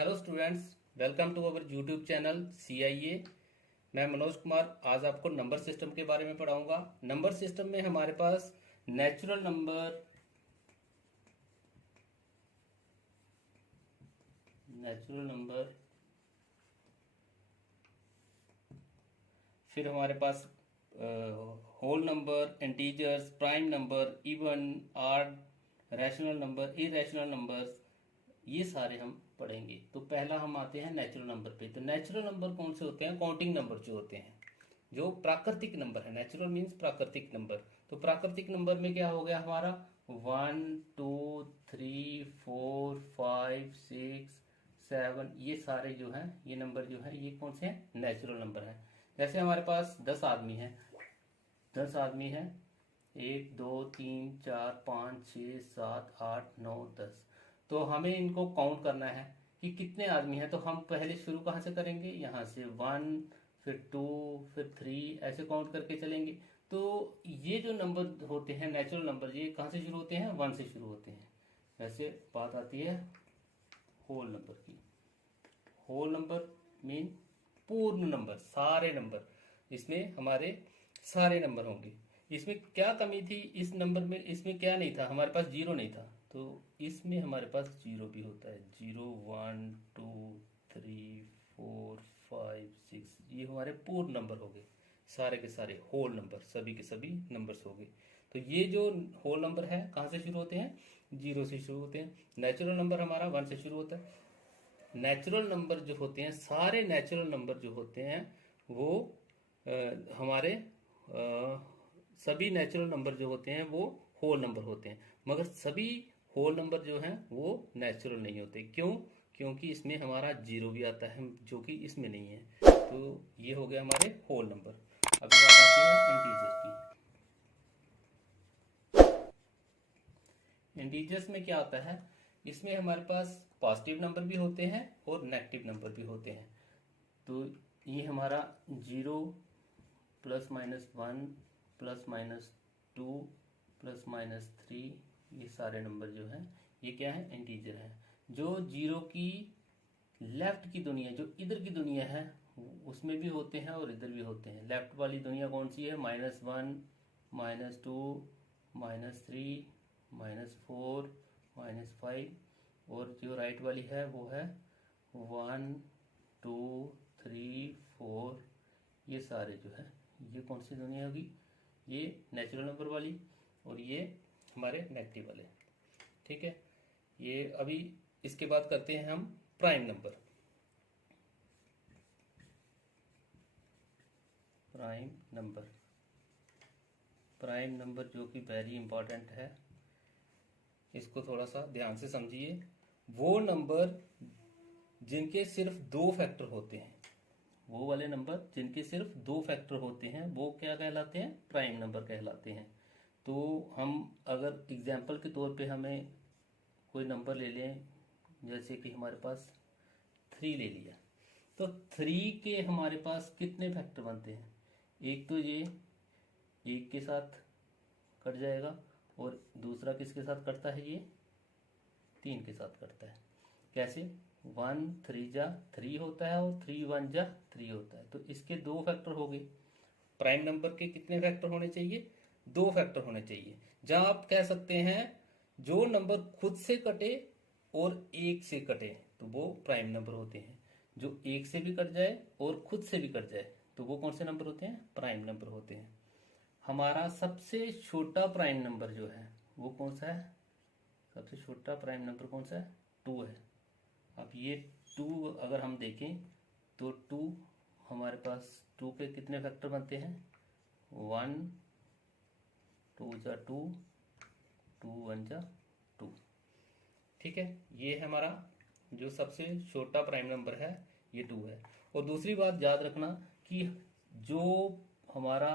Hello students, welcome to our YouTube channel CIA। मैं मनोज कुमार आज आपको नंबर सिस्टम के बारे में पढ़ाऊंगा। नंबर सिस्टम में हमारे पास नेचुरल नंबर, फिर हमारे पास whole number, integers, prime number, even, odd, rational number, irrational numbers, ये सारे हम पढ़ेंगे। तो पहला हम आते हैं नेचुरल नंबर पे। तो नेचुरल नंबर कौन से होते हैं? काउंटिंग नंबर जो होते हैं, जो प्राकृतिक नंबर है। नेचुरल मीन्स प्राकृतिक नंबर। तो प्राकृतिक नंबर में क्या हो गया हमारा 1 2 3 4 5 6 7, ये सारे जो हैं, ये नंबर जो है ये कौन से हैं? नेचुरल नंबर है। जैसे हमारे पास 10 आदमी हैं, 10 आदमी हैं, 1 2 3 4 5 6 7 8 9 10। तो हमें इनको काउंट करना है कि कितने आदमी हैं। तो हम पहले शुरू कहाँ से करेंगे? यहाँ से 1, फिर 2, फिर 3, ऐसे काउंट करके चलेंगे। तो ये जो नंबर होते हैं नेचुरल नंबर, ये कहाँ से शुरू होते हैं? 1 से शुरू होते हैं। वैसे बात आती है होल नंबर की। होल नंबर मीन पूर्ण नंबर, सारे नंबर। इसमें हमारे सारे नंबर होंगे। इसमें क्या कमी थी इस नंबर में? इसमें क्या नहीं था? हमारे पास जीरो नहीं था। तो इसमें हमारे पास जीरो भी होता है। 0 1 2 3 4 5 6, ये हमारे पूर्ण नंबर हो गए। सारे के सारे होल नंबर, सभी के सभी नंबर्स हो गए। तो ये जो होल नंबर है कहाँ से शुरू होते हैं? 0 से शुरू होते हैं। नेचुरल नंबर हमारा 1 से शुरू होता है। नेचुरल नंबर जो होते हैं, सारे नेचुरल नंबर जो होते हैं वो हमारे सभी नेचुरल नंबर जो होते हैं वो होल नंबर होते हैं। मगर सभी होल नंबर जो हैं वो नेचुरल नहीं होते। क्यों? क्योंकि इसमें हमारा जीरो भी आता है, जो कि इसमें नहीं है। तो ये हो गया हमारे होल नंबर। अभी बात आती है इंटीजर्स की। इंटीजर्स में क्या होता है? इसमें हमारे पास पॉजिटिव नंबर भी होते हैं और नेगेटिव नंबर भी होते हैं। तो ये हमारा 0 ±1 ±2 ±3, ये सारे नंबर जो हैं ये क्या है? इंटीजर है। जो जीरो की लेफ्ट की दुनिया, जो इधर की दुनिया है, उसमें भी होते हैं और इधर भी होते हैं। लेफ्ट वाली दुनिया कौन सी है? -1 -2 -3 -4 -5। और जो राइट वाली है वो है 1 2 3 4, ये सारे जो है ये कौन सी दुनिया होगी? ये नेचुरल नंबर वाली, और ये हमारे नेगेटिव वाले। ठीक है। ये अभी इसके बाद करते हैं हम प्राइम नंबर। प्राइम नंबर जो कि वेरी इंपॉर्टेंट है, इसको थोड़ा सा ध्यान से समझिए। वो नंबर जिनके सिर्फ 2 फैक्टर होते हैं, वो वाले नंबर जिनके सिर्फ 2 फैक्टर होते हैं, वो क्या कहलाते हैं? प्राइम नंबर कहलाते हैं। तो हम अगर एग्जाम्पल के तौर पे हमें कोई नंबर ले लें, जैसे कि हमारे पास 3 ले लिया, तो 3 के हमारे पास कितने फैक्टर बनते हैं? एक तो ये 1 के साथ कट जाएगा, और दूसरा किसके साथ कटता है? ये 3 के साथ कटता है। कैसे? 1 3 जा 3 होता है और 3 1 जा 3 होता है। तो इसके 2 फैक्टर हो गए। प्राइम नंबर के कितने फैक्टर होने चाहिए? 2 फैक्टर होने चाहिए। जहां आप कह सकते हैं जो नंबर खुद से कटे और 1 से कटे तो वो प्राइम नंबर होते हैं। जो 1 से भी कट जाए और खुद से भी कट जाए तो वो कौन से नंबर होते हैं? प्राइम नंबर होते हैं। हमारा सबसे छोटा प्राइम नंबर जो है वो कौन सा है? सबसे छोटा प्राइम नंबर कौन सा है? 2 है। अब ये 2 अगर हम देखें तो 2 हमारे पास 2 के कितने फैक्टर बनते हैं? 1 2 जा 2 2 1 जा 2। ठीक है। ये हमारा जो सबसे छोटा प्राइम नंबर है ये 2 है। और दूसरी बात याद रखना कि जो हमारा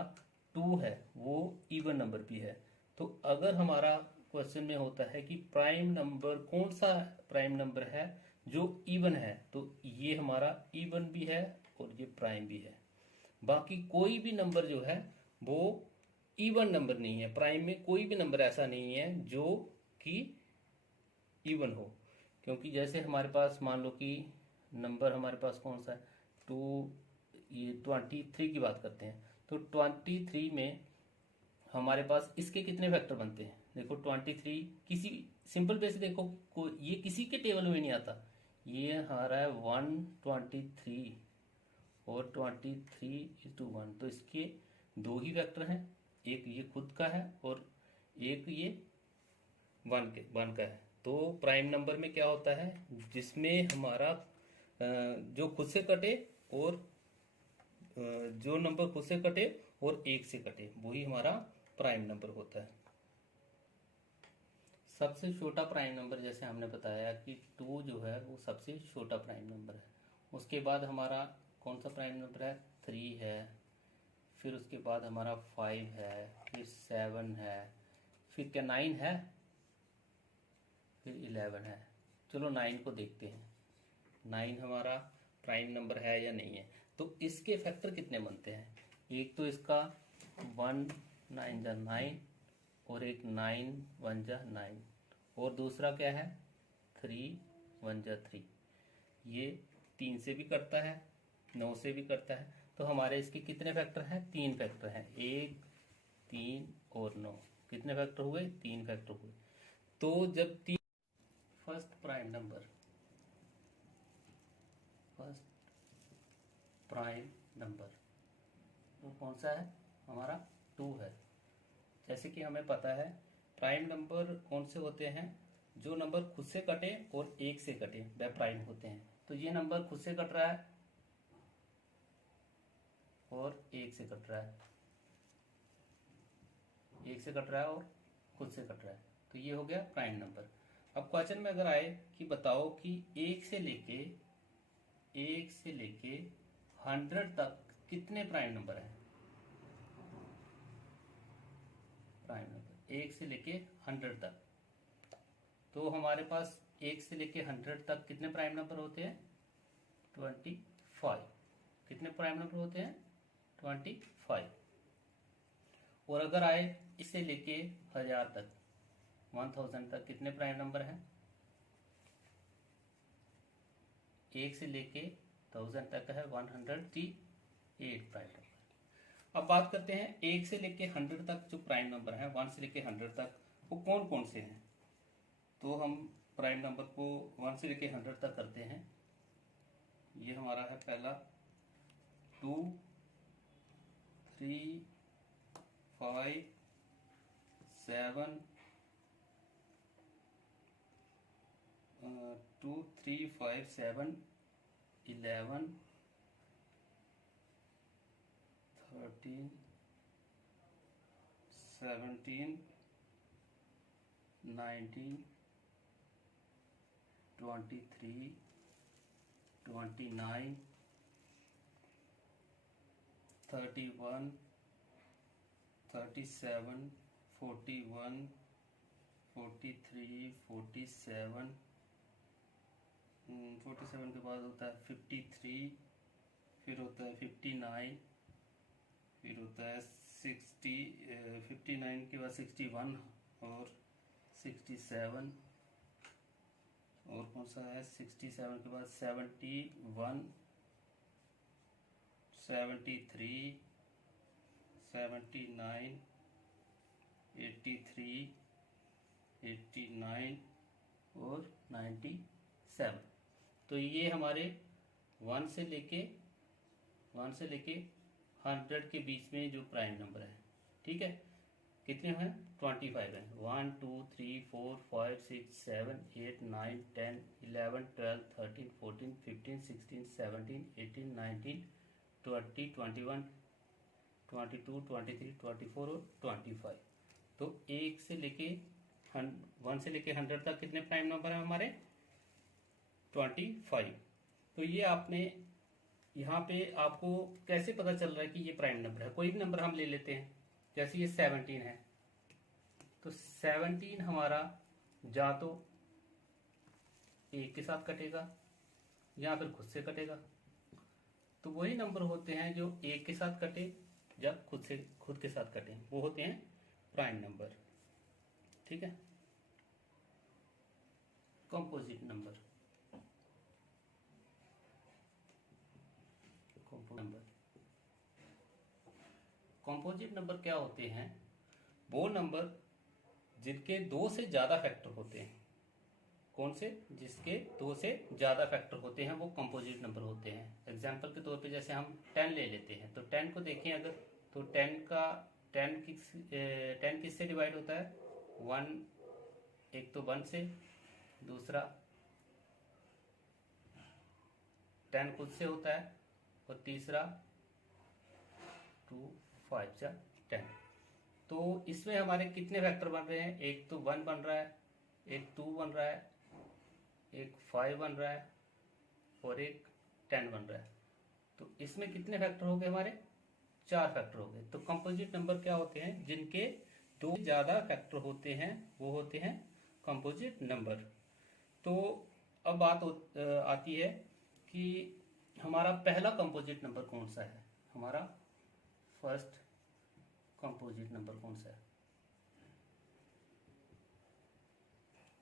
2 है वो इवन नंबर भी है। तो अगर हमारा क्वेश्चन में होता है कि प्राइम नंबर कौन सा प्राइम नंबर है जो इवन है, तो ये हमारा इवन भी है और ये प्राइम भी है। बाकी कोई भी नंबर जो है वो इवन नंबर नहीं है। प्राइम में कोई भी नंबर ऐसा नहीं है जो कि इवन हो। क्योंकि जैसे हमारे पास मान लो कि नंबर हमारे पास कौन सा है, टू, ये 23 की बात करते हैं, तो 23 में हमारे पास इसके कितने फैक्टर बनते हैं। देखो 23 किसी सिंपल पे से देखो, ये किसी के टेबल में नहीं आता। ये आ रहा है 123 और 23:1, तो इसके दो ही फैक्टर हैं, एक ये खुद का है और एक ये वन का है। तो प्राइम नंबर में क्या होता है, जिसमें हमारा जो खुद से कटे और जो नंबर खुद से कटे और एक से कटे, वही हमारा प्राइम नंबर होता है। सबसे छोटा प्राइम नंबर जैसे हमने बताया कि 2 जो है वो सबसे छोटा प्राइम नंबर है। उसके बाद हमारा कौन सा प्राइम नंबर है, 3 है, फिर उसके बाद हमारा 5 है, फिर 7 है, फिर क्या 9 है, फिर 11 है। चलो 9 को देखते हैं, 9 हमारा प्राइम नंबर है या नहीं है। तो इसके फैक्टर कितने बनते हैं, एक तो इसका 1 9 जा 9 और एक 9 1 जा 9, और दूसरा क्या है 3 1 जा 3। ये 3 से भी करता है, 9 से भी करता है। तो हमारे इसके कितने फैक्टर हैं, 3 फैक्टर हैं, 1 3 और 9। कितने फैक्टर हुए, 3 फैक्टर हुए। तो जब फर्स्ट प्राइम नंबर वो कौन सा है हमारा, 2 है। जैसे कि हमें पता है प्राइम नंबर कौन से होते हैं, जो नंबर खुद से कटे और एक से कटे वह प्राइम होते हैं। तो ये नंबर खुद से कट रहा है और एक से कट रहा है, एक से कट रहा है और खुद से कट रहा है, तो ये हो गया प्राइम नंबर। अब क्वेश्चन में अगर आए कि बताओ कि एक से लेके 100 तक कितने प्राइम नंबर हैं, प्राइम नंबर 1 से लेके 100 तक, तो हमारे पास 1 से लेके 100 तक कितने प्राइम नंबर होते हैं, 25। कितने प्राइम नंबर होते हैं, 25। और अगर आए इससे लेके 1000 तक, 1000 तक कितने प्राइम नंबर हैं, 1 से लेके 1000 तक है 108 प्राइम नंबर। अब बात करते हैं 1 से लेके 100 तक जो प्राइम नंबर है, 1 से लेके 100 तक वो कौन कौन से हैं। तो हम प्राइम नंबर को 1 से लेके 100 तक करते हैं। ये हमारा है पहला 2 3 5 7 2 3 5 7 11 13 17 19 23 29 31 37 41 43 47 47 के बाद होता है 53, फिर होता है 59, फिर होता है 60, 59 के बाद 61 और 67, और कौन सा है 67 के बाद 71, 73, 79, 83, 89 और 97। तो ये हमारे 1 से लेके 100 के बीच में जो प्राइम नंबर है, ठीक है, कितने हैं, 25 हैं। 1 2 3 4 5 6 7 8 9 10 11 12 13 14 15 16 17 18 19 20 21 22 23 24 और 25। तो 1 से लेके 1 से लेके 100 तक कितने प्राइम नंबर हैं हमारे, 25। तो ये आपने यहाँ पे आपको कैसे पता चल रहा है कि ये प्राइम नंबर है। कोई भी नंबर हम ले लेते हैं, जैसे ये 17 है, तो 17 हमारा या तो एक के साथ कटेगा या फिर खुद से कटेगा। तो वही नंबर होते हैं जो एक के साथ कटे या खुद के साथ कटे, वो होते हैं प्राइम नंबर, ठीक है। Composite number. कंपोजिट नंबर क्या होते हैं? वो नंबर जिनके दो से ज्यादा फैक्टर होते हैं। कौन से? जिसके दो से ज्यादा फैक्टर होते हैं वो कंपोजिट नंबर होते हैं। एग्जाम्पल के तौर पे जैसे हम 10 ले लेते हैं, तो 10 को देखें अगर, तो 10 किससे डिवाइड होता है? 1, एक तो 1 से, दूसरा 10 खुद से होता है, और तीसरा 2, 5 जा 10। तो इसमें हमारे कितने फैक्टर बन रहे हैं? एक तो 1 बन रहा है, एक 2 बन रहा है, एक 5 बन रहा है, और एक 10 बन रहा है। तो इसमें कितने फैक्टर हो गए हमारे? 4 फैक्टर हो गए। तो कंपोजिट नंबर क्या होते हैं? जिनके दो ज्यादा फैक्टर होते हैं वो होते हैं कंपोजिट नंबर। तो अब बात आती है कि हमारा पहला कंपोजिट नंबर कौन सा है? हमारा फर्स्ट कंपोजिट नंबर कौन सा है?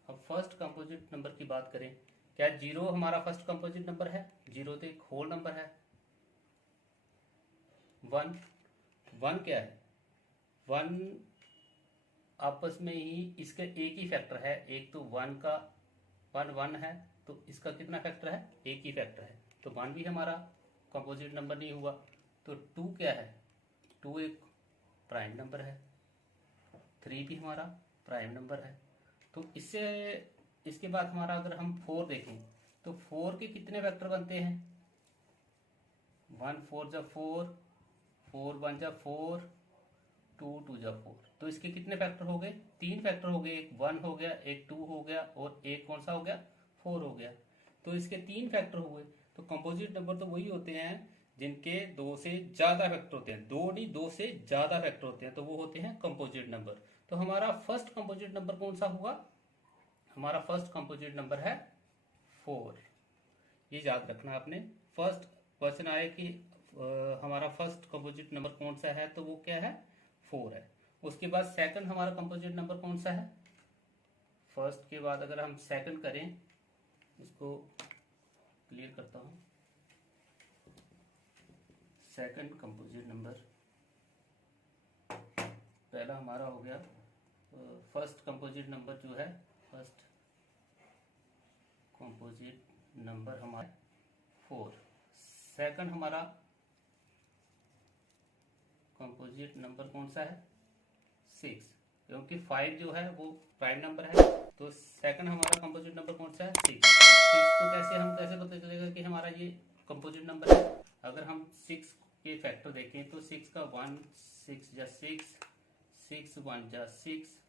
अब फर्स्ट कंपोजिट नंबर की बात करें, क्या 0 हमारा फर्स्ट कंपोजिट नंबर है? 0 तो एक होल नंबर है। 1 क्या है? 1 आपस में ही इसके एक ही फैक्टर है। एक तो 1 का 1 है, तो इसका कितना फैक्टर है? एक ही फैक्टर है, तो 1 भी हमारा कंपोजिट नंबर नहीं हुआ। तो 2 क्या है? 2 एक प्राइम नंबर है। 3 भी हमारा प्राइम नंबर है। तो इसके बाद हमारा अगर हम 4 देखें, तो 4 के कितने फैक्टर बनते हैं? 1 4 जा 4, 4 1 जा 4, 2 2 जा 4। तो इसके कितने फैक्टर हो गए? 3 फैक्टर हो गए। एक 1 हो गया, एक 2 हो गया, और एक कौन सा हो गया? 4 हो गया। तो इसके 3 फैक्टर हुए। तो कंपोजिट नंबर तो वही होते हैं जिनके 2 से ज्यादा फैक्टर होते हैं। 2 नहीं, 2 से ज्यादा फैक्टर होते हैं, तो वो होते हैं कंपोजिट नंबर। तो हमारा फर्स्ट कंपोजिट नंबर कौन सा हुआ? हमारा फर्स्ट कंपोजिट नंबर है 4। ये याद रखना आपने। फर्स्ट क्वेश्चन आए कि हमारा फर्स्ट कंपोजिट नंबर कौन सा है, तो वो क्या है? 4 है। उसके बाद सेकंड हमारा कंपोजिट नंबर कौन सा है? फर्स्ट के बाद अगर हम सेकंड करें, इसको क्लियर करता हूं। सेकंड कंपोजिट नंबर, पहला हमारा हो गया फर्स्ट कंपोजिट नंबर जो है, फर्स्ट कंपोजिट नंबर हमारा 4। सेकंड हमारा कंपोजिट नंबर कौन सा है? 6, क्योंकि 5 जो है वो प्राइम नंबर है। तो सेकंड हमारा कंपोजिट नंबर कौन सा है? 6। 6 को कैसे पता चलेगा कि हमारा ये कंपोजिट नंबर है? अगर हम 6 के फैक्टर देखें, तो 6 का 1 6 जा 6, 6 1 जा 6,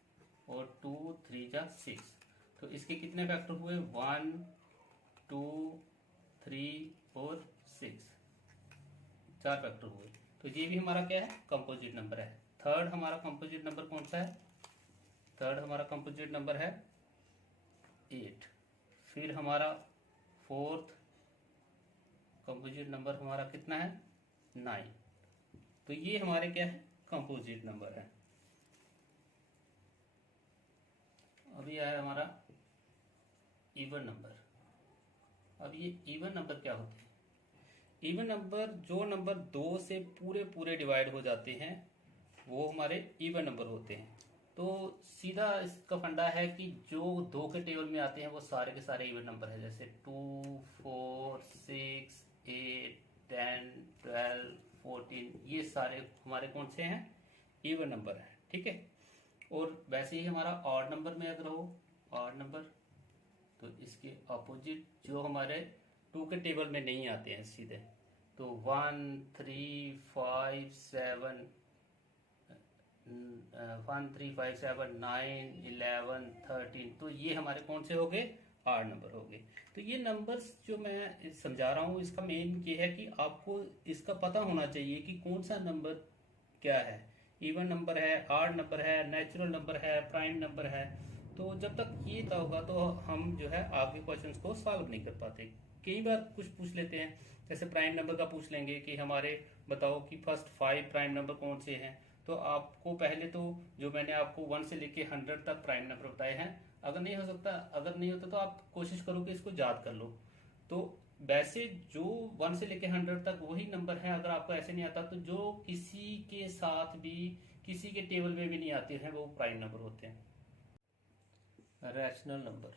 और 2 3 जा 6। तो इसके कितने फैक्टर हुए? 1 2 3 और 6, 4 फैक्टर हुए। तो ये भी हमारा क्या है? कंपोजिट नंबर है। थर्ड हमारा कंपोजिट नंबर कौन सा है? थर्ड हमारा कंपोजिट नंबर है 8। फिर हमारा फोर्थ कंपोजिट नंबर हमारा कितना है? 9। तो ये हमारे क्या है? कंपोजिट नंबर है। अभी आया हमारा इवन नंबर। अब ये इवन नंबर क्या होते हैं? इवन नंबर, जो नंबर 2 से पूरे पूरे डिवाइड हो जाते हैं वो हमारे इवन नंबर होते हैं। तो सीधा इसका फंडा है कि जो 2 के टेबल में आते हैं वो सारे के सारे इवन नंबर है। जैसे 2 4 6 8 10 12 14, ये सारे हमारे कौन से हैं? इवन नंबर है। ठीक है। और वैसे ही हमारा ऑड नंबर में अगर हो ऑड नंबर, तो इसके अपोजिट जो हमारे 2 के टेबल में नहीं आते हैं सीधे, तो 1 3 5 7 1 3 5 7 9 11 13, तो ये हमारे कौन से हो गए? आड नंबर हो गए। तो ये नंबर्स जो मैं समझा रहा हूँ, इसका मेन ये है कि आपको इसका पता होना चाहिए कि कौन सा नंबर क्या है। इवन नंबर है, आड नंबर है, नेचुरल नंबर है, प्राइम नंबर है। तो जब तक ये पता होगा तो हम जो है आगे क्वेश्चंस को सॉल्व नहीं कर पाते। कई बार कुछ पूछ लेते हैं, जैसे प्राइम नंबर का पूछ लेंगे कि हमारे बताओ कि फर्स्ट 5 प्राइम नंबर कौन से हैं। तो आपको पहले तो जो मैंने आपको 1 से लेके 100 तक प्राइम नंबर बताए हैं, अगर नहीं हो सकता, अगर नहीं होता तो आप कोशिश करो कि इसको याद कर लो। तो वैसे जो 1 से लेके 100 तक वही नंबर है। अगर आपको ऐसे नहीं आता तो जो किसी के साथ भी, किसी के टेबल में भी नहीं आते हैं, वो प्राइम नंबर होते हैं। Rational number,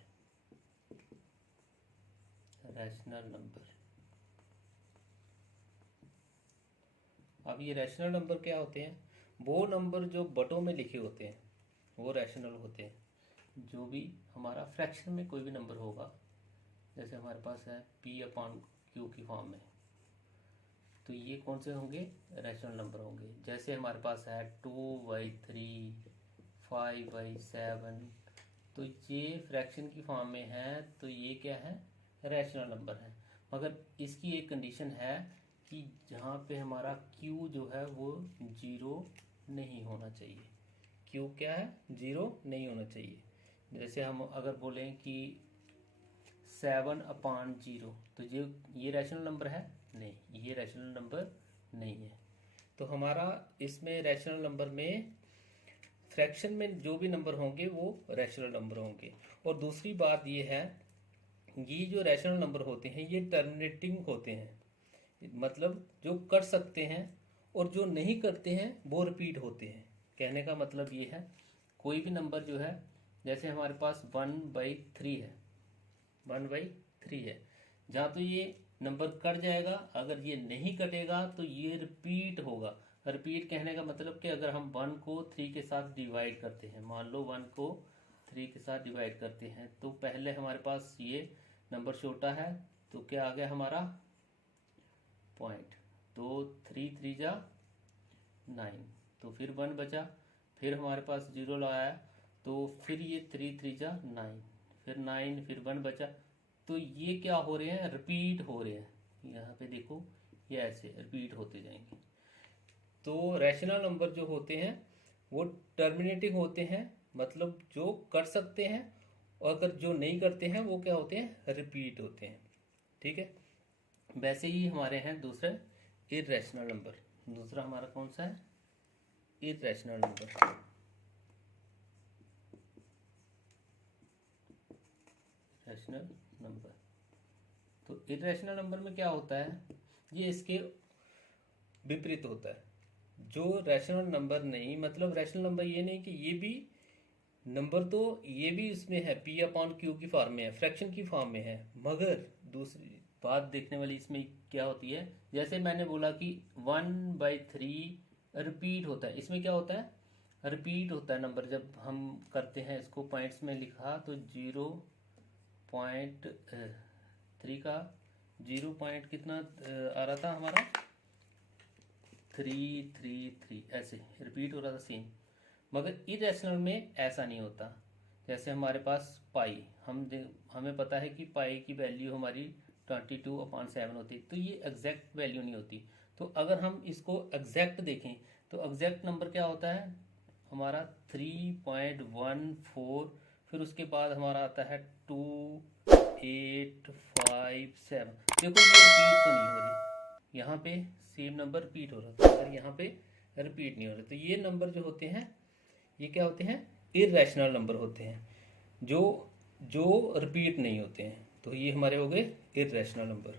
rational number. अब ये रैशनल नंबर क्या होते हैं? वो नंबर जो बटों में लिखे होते हैं वो रैशनल होते हैं। जो भी हमारा फ्रैक्शन में कोई भी नंबर होगा, जैसे हमारे पास है P/Q की फॉर्म में, तो ये कौन से होंगे? रैशनल नंबर होंगे। जैसे हमारे पास है 2/3, 5/7, तो ये फ्रैक्शन की फॉर्म में है, तो ये क्या है? रैशनल नंबर है। मगर इसकी एक कंडीशन है कि जहाँ पे हमारा Q जो है वो 0 नहीं होना चाहिए। Q क्या है? 0 नहीं होना चाहिए। जैसे हम अगर बोलें कि 7/0, तो ये रैशनल नंबर है? नहीं, ये रैशनल नंबर नहीं है। तो हमारा इसमें रैशनल नंबर में फ्रैक्शन में जो भी नंबर होंगे वो रैशनल नंबर होंगे। और दूसरी बात ये है, ये जो रैशनल नंबर होते हैं ये टर्मिनेटिंग होते हैं, मतलब जो कर सकते हैं, और जो नहीं करते हैं वो रिपीट होते हैं। कहने का मतलब ये है, कोई भी नंबर जो है, जैसे हमारे पास 1/3 है, 1/3 है, जहाँ तो ये नंबर कट जाएगा, अगर ये नहीं कटेगा तो ये रिपीट होगा। रिपीट कहने का मतलब कि अगर हम 1 को 3 के साथ डिवाइड करते हैं, मान लो 1 को 3 के साथ डिवाइड करते हैं, तो पहले हमारे पास ये नंबर छोटा है, तो क्या आ गया हमारा? पॉइंट। तो 3 3 जा 9, तो फिर 1 बचा, फिर हमारे पास 0 लगाया, तो फिर ये 3 3 जा 9, फिर 9, फिर 1 बचा। तो ये क्या हो रहे हैं? रिपीट हो रहे हैं। यहाँ पे देखो, ये ऐसे रिपीट होते जाएंगे। तो रैशनल नंबर जो होते हैं वो टर्मिनेटिंग होते हैं, मतलब जो कर सकते हैं, और अगर जो नहीं करते हैं वो क्या होते हैं? रिपीट होते हैं। ठीक है। वैसे ही हमारे हैं दूसरा इर्रेशनल नंबर। दूसरा हमारा कौन सा है? Irrational number. रैशनल नंबर, तो इर्रेशनल नंबर में क्या होता है? ये इसके विपरीत होता है। जो रैशनल नंबर नहीं, मतलब रैशनल नंबर ये नहीं कि ये भी नंबर, तो ये भी इसमें है, P/Q की फॉर्म में है, फ्रैक्शन की फॉर्म में है, मगर दूसरी बात देखने वाली इसमें क्या होती है, जैसे मैंने बोला कि 1/3 रिपीट होता है, इसमें क्या होता है? रिपीट होता है नंबर। जब हम करते हैं इसको पॉइंट्स में लिखा, तो 0.3 का 0 पॉइंट कितना आ रहा था हमारा? 333, ऐसे रिपीट हो रहा था सेम। मगर इरेशनल में ऐसा नहीं होता। जैसे हमारे पास पाई, हमें पता है कि पाई की वैल्यू हमारी 22/7 होती है, तो ये एग्जैक्ट वैल्यू नहीं होती। तो अगर हम इसको एग्जैक्ट देखें तो एग्जैक्ट नंबर क्या होता है हमारा? 3.14, फिर उसके बाद हमारा आता है 2857। देखो ये रिपीट तो नहीं हो रही, यहाँ पे सेम नंबर रिपीट हो रहा था, अगर यहाँ पे रिपीट नहीं हो रहा, तो ये नंबर जो होते हैं ये क्या होते हैं? इर्रेशनल नंबर होते हैं, जो जो रिपीट नहीं होते हैं। तो ये हमारे हो गए इर्रेशनल नंबर।